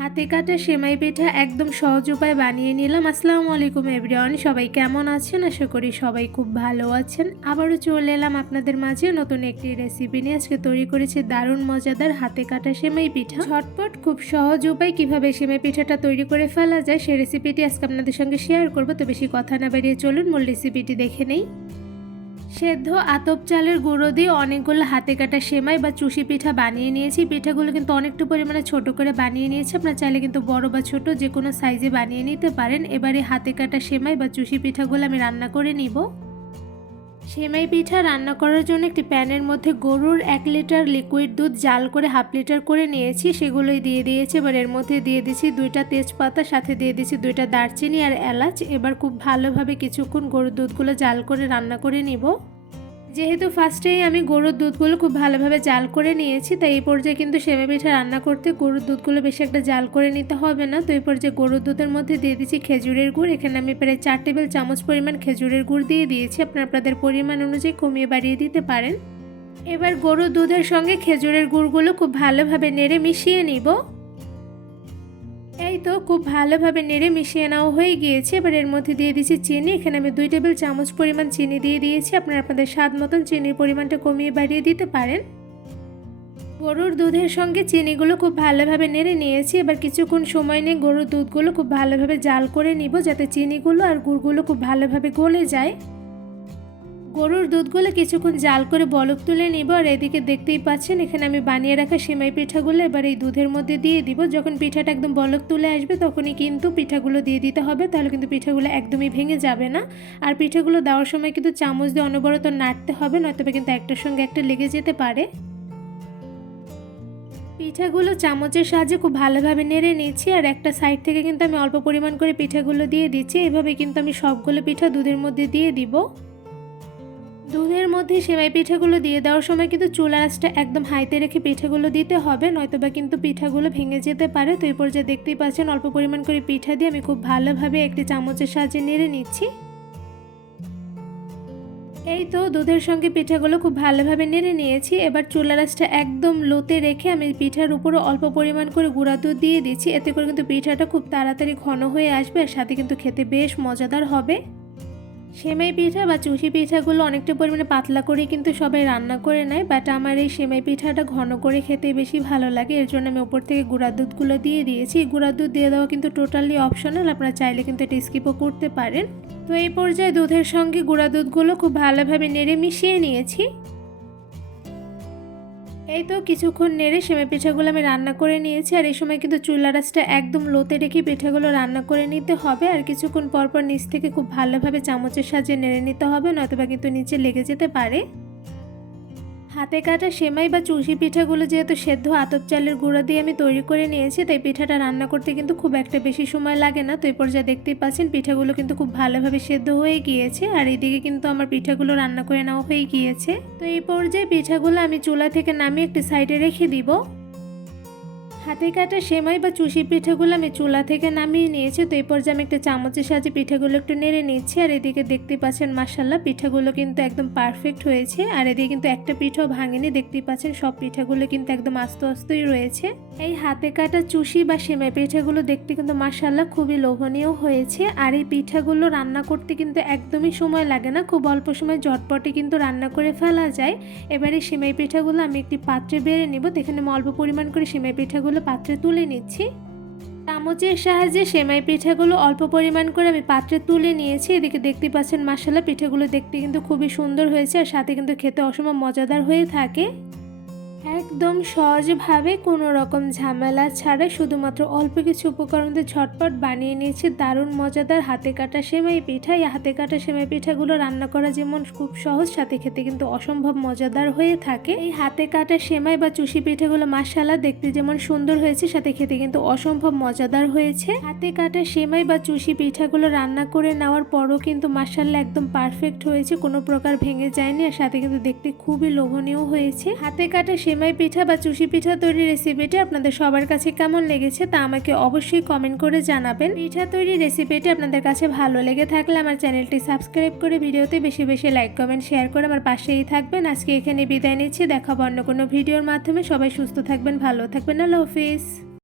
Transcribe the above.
হাতে কাটা সেমাই পিঠা একদম সহজ উপায় বানিয়ে নিলাম। আসসালামু আলাইকুম এভরিওয়ান, সবাই কেমন আছেন? আশা করি সবাই খুব ভালো আছেন। আবারও চলে এলাম আপনাদের মাঝে নতুন একটি রেসিপি নিয়ে। আজকে তৈরি করেছি দারুণ মজাদার হাতে কাটা সেমাই পিঠা। ঝটপট খুব সহজ উপায় কিভাবে সেমাই পিঠাটা তৈরি করে ফেলা যায় সেই রেসিপিটি আজকে আপনাদের সঙ্গে শেয়ার করব। তো বেশি কথা না বেরিয়ে চলুন মূল রেসিপিটি দেখে নেই। সেদ্ধ আতপ চালের গুঁড়ো দিয়ে অনেকগুলো হাতে কাটা সেমাই বা চুষি পিঠা বানিয়ে নিয়েছি। পিঠাগুলো কিন্তু অনেকটা পরিমাণে ছোট করে বানিয়ে নিয়েছি। আপনারা চাইলে কিন্তু বড় বা ছোট যে কোনো সাইজে বানিয়ে নিতে পারেন। এবারে হাতে কাটা সেমাই বা চুষি পিঠাগুলো আমি রান্না করে নিব। সেমাই পিঠা রান্না করার জন্য একটি প্যানের মধ্যে গরুর 1 লিটার লিকুইড দুধ জাল করে হাফ লিটার করে নিয়েছি, সেগুলোই দিয়ে দিয়েছি। এবার এর মধ্যে দিয়ে দিয়েছি 2টা তেজপাতা, সাথে দিয়ে দিয়েছি 2টা দারচিনি আর এলাচ। এবার খুব ভালোভাবে কিছুক্ষণ গরুর দুধগুলো জাল করে রান্না করে নিব। যেহেতু ফার্স্টেই আমি গরুর দুধগুলো খুব ভালোভাবে জাল করে নিয়েছি, তাই এই পর্যায়ে কিন্তু সেমাই পিঠা রান্না করতে গরুর দুধগুলো বেশি একটা জাল করে নিতে হবে না। তো এই পর্যায়ে গরুর দুধের মধ্যে দিয়ে দিচ্ছি খেজুরের গুড়। এখানে আমি প্রায় 4 টেবিল চামচ পরিমাণ খেজুরের গুড় দিয়ে দিয়েছি। আপনাদের পরিমাণ অনুযায়ী কমিয়ে বাড়িয়ে দিতে পারেন। এবার গরুর দুধের সঙ্গে খেজুরের গুড়গুলো খুব ভালোভাবে নেড়ে মিশিয়ে নিব। এই তো খুব ভালোভাবে নেড়ে মিশিয়ে নেওয়া হয়ে গিয়েছে। এবার এর মধ্যে দিয়ে দিচ্ছি চিনি। এখানে আমি 2 টেবিল চামচ পরিমাণ চিনি দিয়ে দিয়েছি। আপনাদের স্বাদ মতন চিনির পরিমাণটা কমিয়ে বাড়িয়ে দিতে পারেন। গরুর দুধের সঙ্গে চিনিগুলো খুব ভালোভাবে নেড়ে নিয়েছি। এবার কিছুক্ষণ সময় নিয়ে গরুর দুধগুলো খুব ভালোভাবে জাল করে নিব, যাতে চিনিগুলো আর গুড়গুলো খুব ভালোভাবে গলে যায়। গরুর দুধগুলো কিছুক্ষণ জাল করে বলক তুলে নিব। আর এদিকে দেখতেই পাচ্ছেন এখানে আমি বানিয়ে রাখা সেমাই পিঠাগুলো এবার এই দুধের মধ্যে দিয়ে দিব। যখন পিঠাটা একদম বলক তুলে আসবে তখনই কিন্তু পিঠাগুলো দিয়ে দিতে হবে, তাহলে কিন্তু পিঠাগুলো একদমই ভেঙে যাবে না। আর পিঠাগুলো দেওয়ার সময় কিন্তু চামচ দিয়ে অনবরত নাড়তে হবে, নয়তো কিন্তু একটার সঙ্গে একটা লেগে যেতে পারে। পিঠাগুলো চামচের সাহায্যে খুব ভালোভাবে নেড়ে নিচ্ছি। আর একটা সাইড থেকে কিন্তু আমি অল্প পরিমাণ করে পিঠাগুলো দিয়ে দিচ্ছি। এভাবে কিন্তু আমি সবগুলো পিঠা দুধের মধ্যে দিয়ে দিব। দুধের মধ্যে সেমাই পিঠাগুলো দিয়ে দেওয়ার সময় কিন্তু চুলার আঁচটা একদম হাইতে রেখে পিঠাগুলো দিতে হবে, নয়তোবা কিন্তু পিঠাগুলো ভেঙে যেতে পারে। তো এই পর্যায়ে দেখতেই পাচ্ছেন অল্প পরিমাণ করে পিঠা দিয়ে আমি খুব ভালোভাবে একটি চামচের সাহায্যে নেড়ে নিচ্ছি। এই তো দুধের সঙ্গে পিঠাগুলো খুব ভালোভাবে নেড়ে নিয়েছি। এবার চুলার আঁচটা একদম লোতে রেখে আমি পিঠার উপরে অল্প পরিমাণ করে গুঁড়া দুধ দিয়ে দিচ্ছি। এতে করে কিন্তু পিঠাটা খুব তাড়াতাড়ি ঘন হয়ে আসবে, আর সাথে কিন্তু খেতে বেশ মজাদার হবে। সেমাই পিঠা বা চুষি পিঠাগুলো অনেকটা পরিমাণে পাতলা করে কিন্তু সবাই রান্না করে নেয়, বাট আমার এই সেমাই পিঠাটা ঘন করে খেতে বেশি ভালো লাগে। এর জন্য আমি উপর থেকে গুঁড়া দুধগুলো দিয়ে দিয়েছি। গুঁড়া দুধ দিয়ে দেওয়া কিন্তু টোটালি অপশনাল, আপনারা চাইলে কিন্তু এটা স্কিপও করতে পারেন। তো এই পর্যায়ে দুধের সঙ্গে গুঁড়া দুধগুলো খুব ভালোভাবে নেড়ে মিশিয়ে নিয়েছি। এই তো কিছুক্ষণ নেড়ে সেমাই পিঠাগুলো আমি রান্না করে নিয়েছি। আর এই সময় কিন্তু চুলার আঁচটা একদম লোতে রেখে পিঠাগুলো রান্না করে নিতে হবে। আর কিছুক্ষণ পরপর নিচ থেকে খুব ভালোভাবে চামচের সাহায্যে নেড়ে নিতে হবে, নয়তোবা কিন্তু নিচে লেগে যেতে পারে। হাতে কাটা সেমাই বা চুষি পিঠাগুলো যেহেতু সেদ্ধ আতপ চালের গুঁড়া দিয়ে আমি তৈরি করে নিয়েছি, তাই পিঠাটা রান্না করতে কিন্তু খুব একটা বেশি সময় লাগে না। তো এই পর্যায়ে দেখতেই পাচ্ছেন পিঠাগুলো কিন্তু খুব ভালোভাবে সেদ্ধ হয়ে গিয়েছে। আর এইদিকে কিন্তু আমার পিঠাগুলো রান্না করে নেওয়া হয়ে গিয়েছে। তো এই পর্যায়ে পিঠাগুলো আমি চুলা থেকে নামিয়ে একটি সাইডে রেখে দিব। হাতে কাটা সেমাই বা চুষি পিঠাগুলো আমি চুলা থেকে নামিয়ে নিয়েছি। তো এই পর্যায়ে আমি একটা চামচের সাহায্যে পিঠাগুলো একটু নেড়ে নিচ্ছি। আর এদিকে দেখতে পাচ্ছেন মাশাআল্লাহ পিঠাগুলো কিন্তু একদম পারফেক্ট হয়েছে। আর এদিকে কিন্তু একটা পিঠাও ভাঙেনি, দেখতেই পাচ্ছেন সব পিঠাগুলো কিন্তু একদম আস্তে আস্তেই রয়েছে। এই হাতে কাটা চুষি বা সেমাই পিঠাগুলো দেখতে কিন্তু মাশাআল্লাহ খুবই লোভনীয় হয়েছে। আর এই পিঠাগুলো রান্না করতে কিন্তু একদমই সময় লাগে না, খুব অল্প সময় ঝটপটে কিন্তু রান্না করে ফেলা যায়। এবারে সেমাই পিঠাগুলো আমি একটি পাত্রে বেড়ে নিব। এখানে আমি অল্প পরিমাণ করে সেমাই পিঠাগুলো পাত্রে তুলে নিচ্ছি। চামচের সাহায্যে সেমাই পিঠাগুলো অল্প পরিমাণ করে আমি পাত্রে তুলে নিয়েছি। এদিকে দেখতে পাচ্ছেন মাশাআল্লাহ পিঠাগুলো দেখতে কিন্তু খুবই সুন্দর হয়েছে, আর সাথে কিন্তু খেতে অসম্ভব মজাদার হয়ে থাকে। একদম সহজভাবে কোনো রকম ঝামেলা ছাড়া শুধুমাত্র অল্প কিছু উপকরণ দিয়ে ঝটপট বানিয়ে নিয়েছি দারুণ মজাদার হাতে কাটা সেমাই পিঠা। এই হাতে কাটা সেমাই পিঠাগুলো রান্না করা যেমন খুব সহজ, সাথে খেতে কিন্তু অসম্ভব মজাদার হয়ে থাকে। এই হাতে কাটা সেমাই বা চুষি পিঠাগুলো মাশাআল্লাহ দেখতে যেমন সুন্দর হয়েছে, সাথে খেতে কিন্তু অসম্ভব মজাদার হয়েছে। হাতে কাটা সেমাই বা চুষি পিঠাগুলো রান্না করে নেওয়ার পরও কিন্তু মাশাআল্লাহ একদম পারফেক্ট হয়েছে, কোনো প্রকার ভেঙে যায়নি, আর সাথে কিন্তু দেখতে খুবই লোভনীয় হয়েছে। হাতে কাটা সেমাই পিঠা বা চুষি পিঠা তৈরির রেসিপিটি আপনাদের সবার কাছে কেমন লেগেছে তা আমাকে অবশ্যই কমেন্ট করে জানাবেন। পিঠা তৈরির রেসিপিটি আপনাদের কাছে ভালো লেগে থাকলে আমার চ্যানেলটি সাবস্ক্রাইব করে ভিডিওতে বেশি বেশি লাইক কমেন্ট শেয়ার করে আমার পাশেই থাকবেন। আজকে এখানে বিদায় নিচ্ছি, দেখাবো অন্য কোনো ভিডিওর মাধ্যমে। সবাই সুস্থ থাকবেন, ভালো থাকবেন, আল্লাহ হাফেজ।